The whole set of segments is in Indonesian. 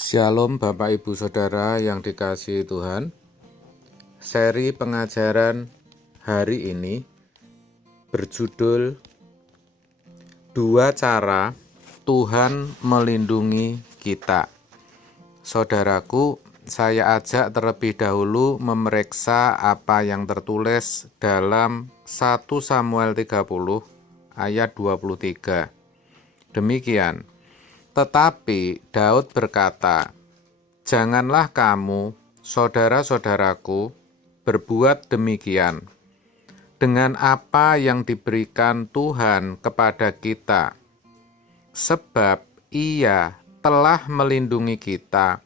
Shalom Bapak Ibu Saudara yang dikasihi Tuhan. Seri pengajaran hari ini berjudul Dua Cara Tuhan Melindungi Kita. Saudaraku, saya ajak terlebih dahulu memeriksa apa yang tertulis dalam 1 Samuel 30 ayat 23. Demikian. Tetapi Daud berkata, "Janganlah kamu, saudara-saudaraku, berbuat demikian dengan apa yang diberikan Tuhan kepada kita, sebab Ia telah melindungi kita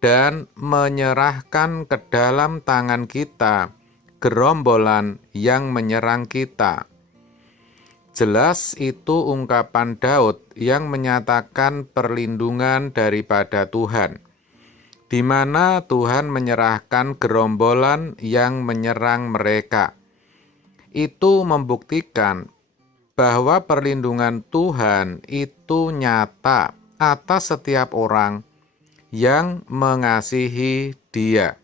dan menyerahkan ke dalam tangan kita gerombolan yang menyerang kita." Jelas itu ungkapan Daud yang menyatakan perlindungan daripada Tuhan, di mana Tuhan menyerahkan gerombolan yang menyerang mereka. Itu membuktikan bahwa perlindungan Tuhan itu nyata atas setiap orang yang mengasihi Dia.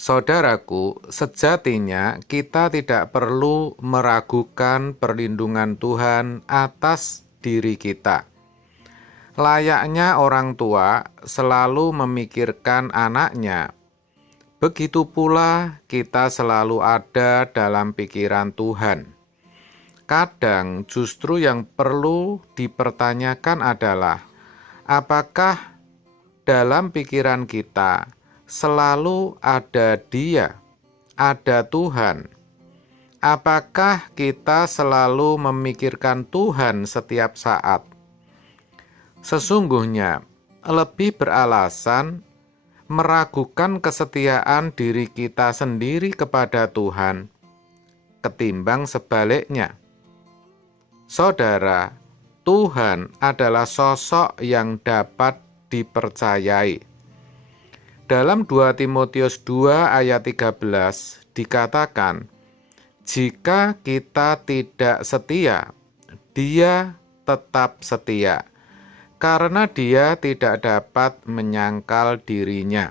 Saudaraku, sejatinya kita tidak perlu meragukan perlindungan Tuhan atas diri kita. Layaknya orang tua selalu memikirkan anaknya, begitu pula kita selalu ada dalam pikiran Tuhan. Kadang justru yang perlu dipertanyakan adalah, apakah dalam pikiran kita selalu ada Dia, ada Tuhan? Apakah kita selalu memikirkan Tuhan setiap saat? Sesungguhnya, lebih beralasan meragukan kesetiaan diri kita sendiri kepada Tuhan, ketimbang sebaliknya. Saudara, Tuhan adalah sosok yang dapat dipercayai. Dalam 2 Timotius 2 ayat 13 dikatakan, "Jika kita tidak setia, Dia tetap setia, karena Dia tidak dapat menyangkal dirinya."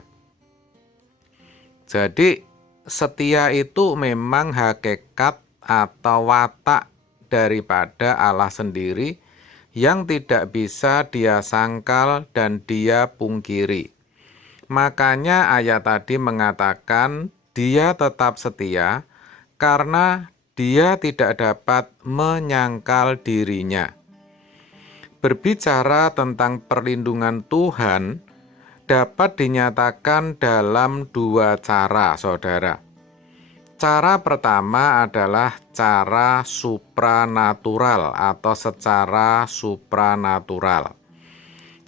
Jadi, setia itu memang hakikat atau watak daripada Allah sendiri yang tidak bisa Dia sangkal dan Dia pungkiri. Makanya ayat tadi mengatakan Dia tetap setia karena Dia tidak dapat menyangkal dirinya. Berbicara tentang perlindungan Tuhan dapat dinyatakan dalam dua cara, saudara. Cara pertama adalah cara supranatural atau secara supranatural.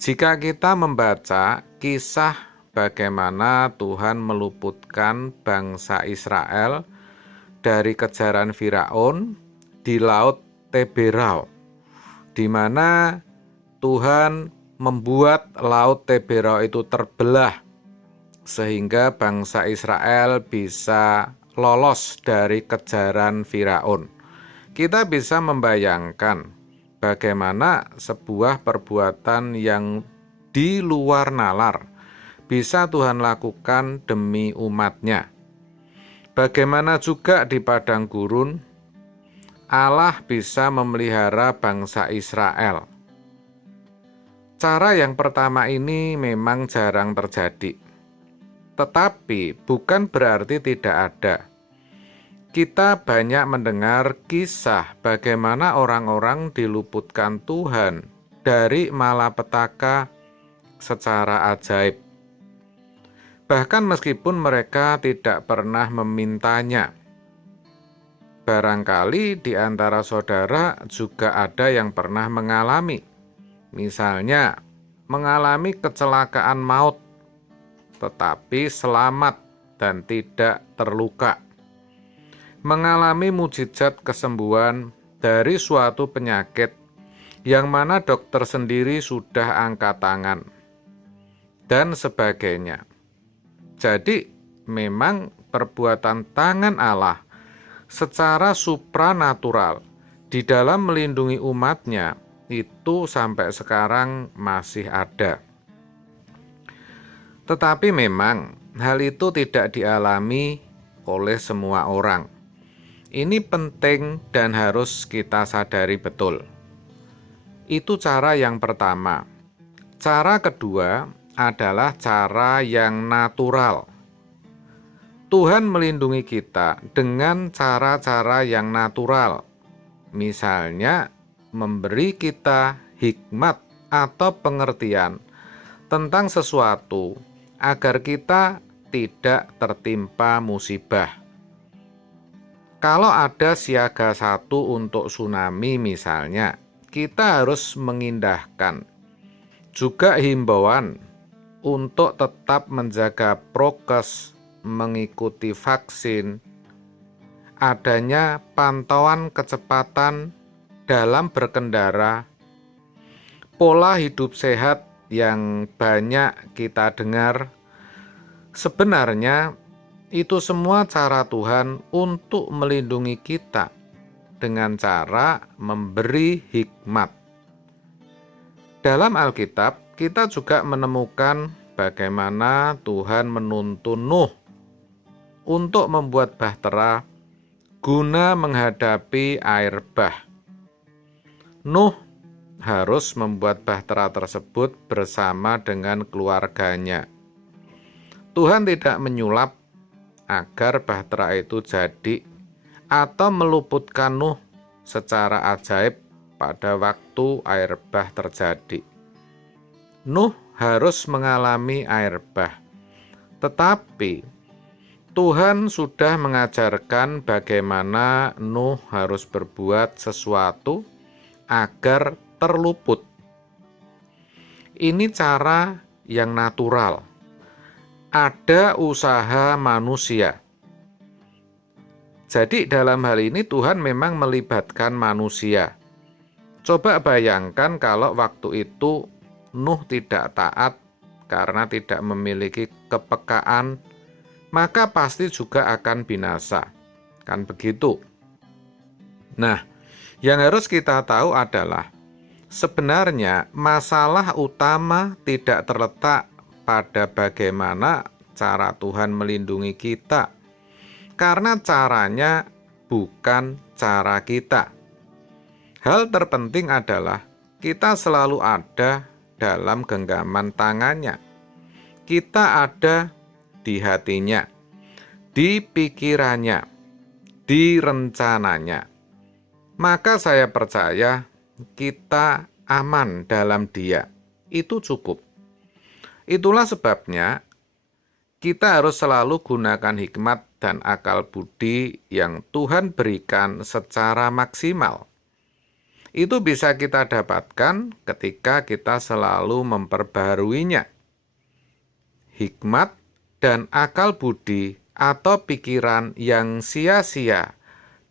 Jika kita membaca kisah bagaimana Tuhan meluputkan bangsa Israel dari kejaran Firaun di Laut Teberau, di mana Tuhan membuat Laut Teberau itu terbelah sehingga bangsa Israel bisa lolos dari kejaran Firaun. Kita bisa membayangkan bagaimana sebuah perbuatan yang di luar nalar bisa Tuhan lakukan demi umatnya. Bagaimana juga di padang gurun, Allah bisa memelihara bangsa Israel. Cara yang pertama ini memang jarang terjadi, tetapi bukan berarti tidak ada. Kita banyak mendengar kisah bagaimana orang-orang diluputkan Tuhan dari malapetaka secara ajaib. Bahkan meskipun mereka tidak pernah memintanya. Barangkali di antara saudara juga ada yang pernah mengalami. Misalnya, mengalami kecelakaan maut, tetapi selamat dan tidak terluka. Mengalami mukjizat kesembuhan dari suatu penyakit yang mana dokter sendiri sudah angkat tangan, dan sebagainya. Jadi, memang perbuatan tangan Allah secara supranatural di dalam melindungi umatnya itu sampai sekarang masih ada. Tetapi memang hal itu tidak dialami oleh semua orang. Ini penting dan harus kita sadari betul. Itu cara yang pertama. Cara kedua adalah cara yang natural. Tuhan melindungi kita dengan cara-cara yang natural. Misalnya, memberi kita hikmat atau pengertian tentang sesuatu agar kita tidak tertimpa musibah. Kalau ada siaga 1 untuk tsunami misalnya, kita harus mengindahkan. Juga himbauan untuk tetap menjaga prokes, mengikuti vaksin, adanya pantauan kecepatan dalam berkendara, pola hidup sehat yang banyak kita dengar. Sebenarnya itu semua cara Tuhan untuk melindungi kita dengan cara memberi hikmat. Dalam Alkitab, kita juga menemukan bagaimana Tuhan menuntun Nuh untuk membuat bahtera guna menghadapi air bah. Nuh harus membuat bahtera tersebut bersama dengan keluarganya. Tuhan tidak menyulap agar bahtera itu jadi atau meluputkan Nuh secara ajaib pada waktu air bah terjadi. Nuh harus mengalami air bah, tetapi Tuhan sudah mengajarkan bagaimana Nuh harus berbuat sesuatu agar terluput. Ini cara yang natural. Ada usaha manusia. Jadi dalam hal ini Tuhan memang melibatkan manusia. Coba bayangkan kalau waktu itu Nuh tidak taat karena tidak memiliki kepekaan, maka pasti juga akan binasa. Kan begitu? Nah, yang harus kita tahu adalah sebenarnya masalah utama tidak terletak pada bagaimana cara Tuhan melindungi kita, karena caranya bukan cara kita. Hal terpenting adalah kita selalu ada dalam genggaman tangannya. Kita ada di hatinya, di pikirannya, di rencananya. Maka saya percaya kita aman dalam Dia. Itu cukup. Itulah sebabnya kita harus selalu gunakan hikmat dan akal budi yang Tuhan berikan secara maksimal. Itu bisa kita dapatkan ketika kita selalu memperbaharuinya. Hikmat dan akal budi atau pikiran yang sia-sia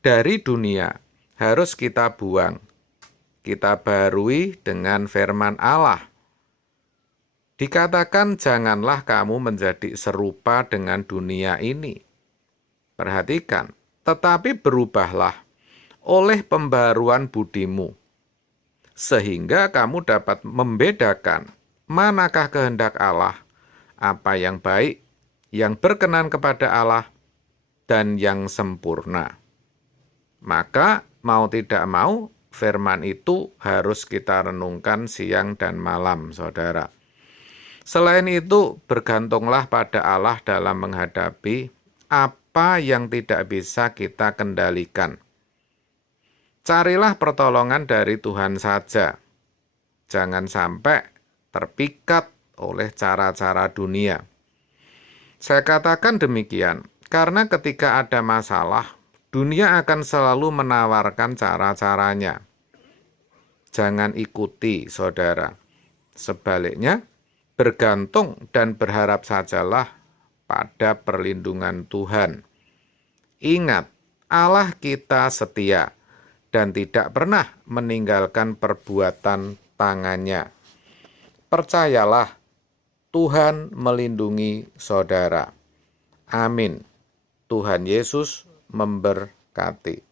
dari dunia harus kita buang. Kita baharui dengan firman Allah. Dikatakan janganlah kamu menjadi serupa dengan dunia ini. Perhatikan, tetapi berubahlah oleh pembaharuan budimu, sehingga kamu dapat membedakan manakah kehendak Allah, apa yang baik, yang berkenan kepada Allah, dan yang sempurna. Maka mau tidak mau, firman itu harus kita renungkan siang dan malam, saudara. Selain itu, bergantunglah pada Allah dalam menghadapi apa yang tidak bisa kita kendalikan. Carilah pertolongan dari Tuhan saja. Jangan sampai terpikat oleh cara-cara dunia. Saya katakan demikian, karena ketika ada masalah, dunia akan selalu menawarkan cara-caranya. Jangan ikuti, saudara. Sebaliknya, bergantung dan berharap sajalah pada perlindungan Tuhan. Ingat, Allah kita setia dan tidak pernah meninggalkan perbuatan tangannya. Percayalah, Tuhan melindungi saudara. Amin. Tuhan Yesus memberkati.